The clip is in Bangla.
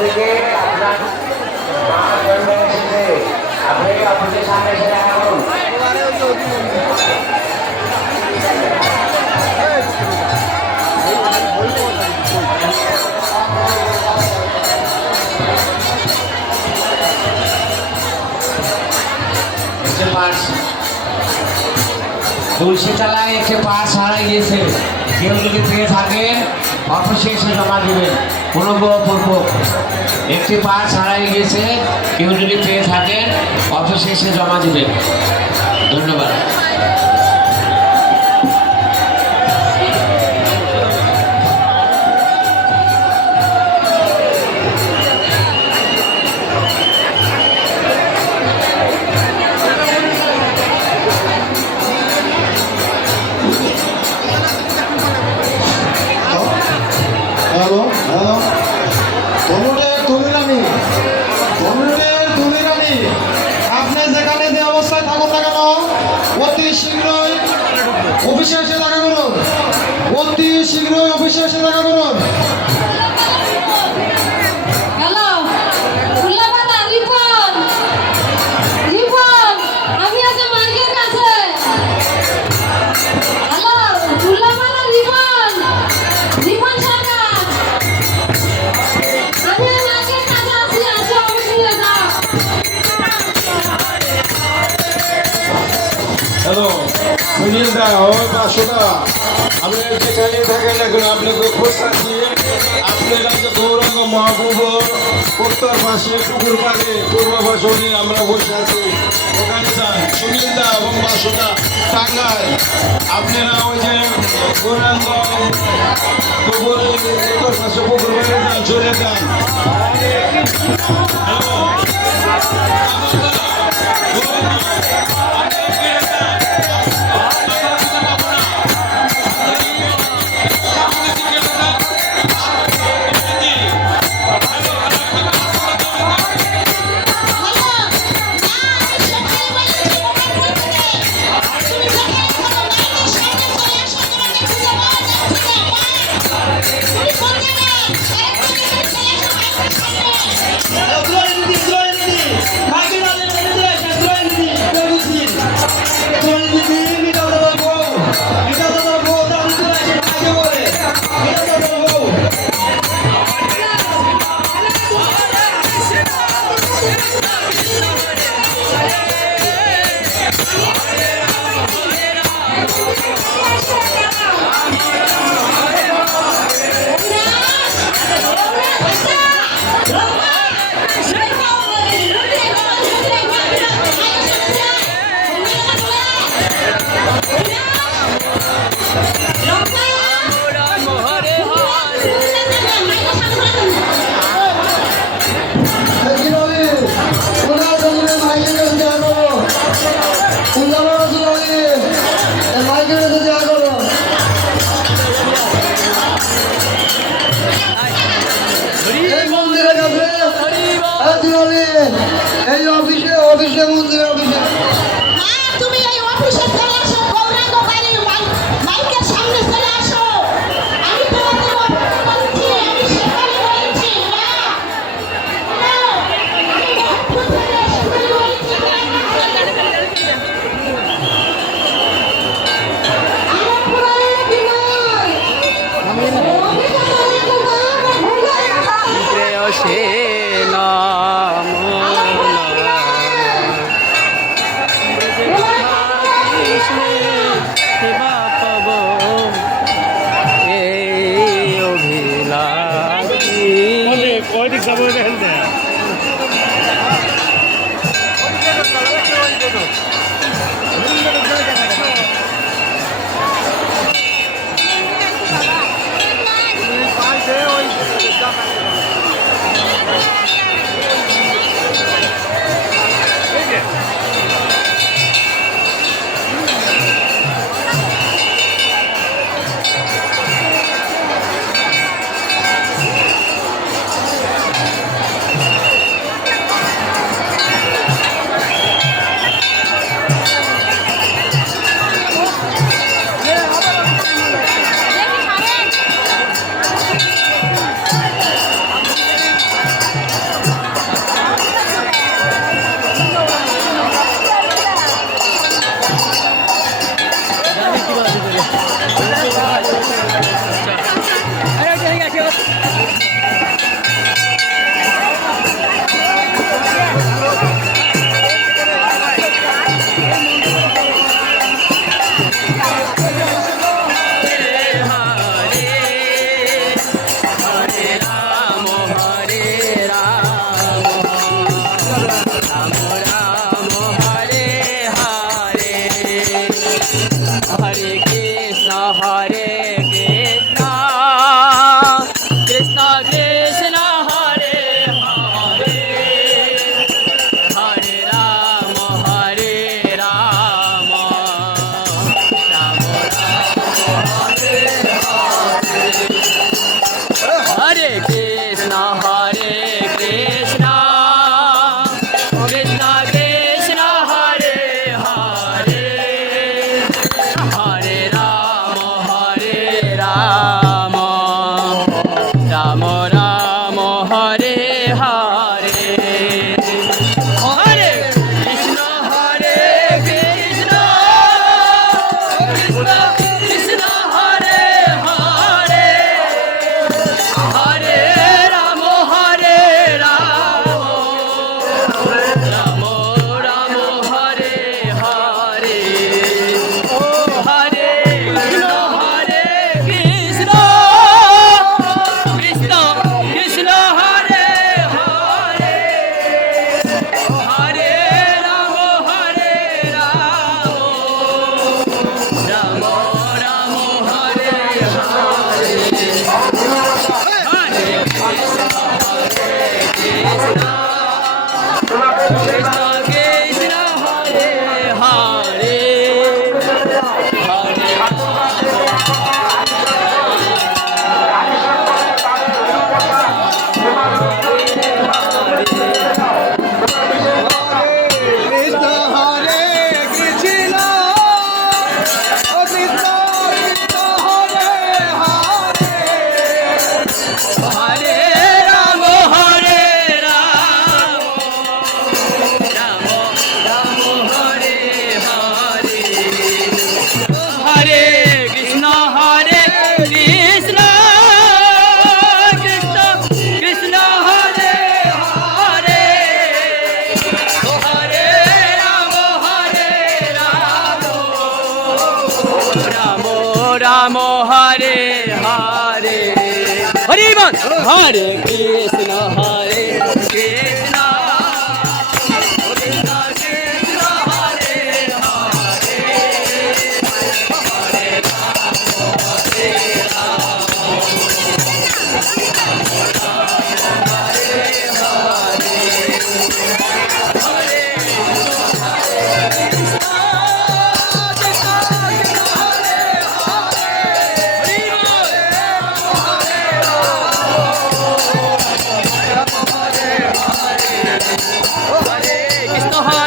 থেকে আপনার আপনি অফিসের সামনে এসে পার্স হারাই গিয়েছে। কেউ যদি পেয়ে থাকেন অফিসে এসে জমা দেবেন। অনুগ্রহপূর্বক একটি পা ছাড়াই গেছে কেউ যদি পেয়ে থাকেন অফিসে এসে জমা দেবেন। ধন্যবাদ। যে অবস্থায় থাকুন না কেন অতি শীঘ্রই অফিসে এসে দেখা করুন। অতি শীঘ্রই অফিসে এসে দেখা করুন। দা ও বাসুদা আপনি যেখানে থাকেন না কেন আপনাকে খোঁজ রাখছি। আপনার কাছে গৌরঙ্গ মহাপ্রভুর উত্তর পাশে পুকুর পাড়ে, পূর্ব পাশে আমরা বসে আছি। ওখানে যান ওই যে Thank. हरे कृष्ण হরে কৃষ্ণ হরে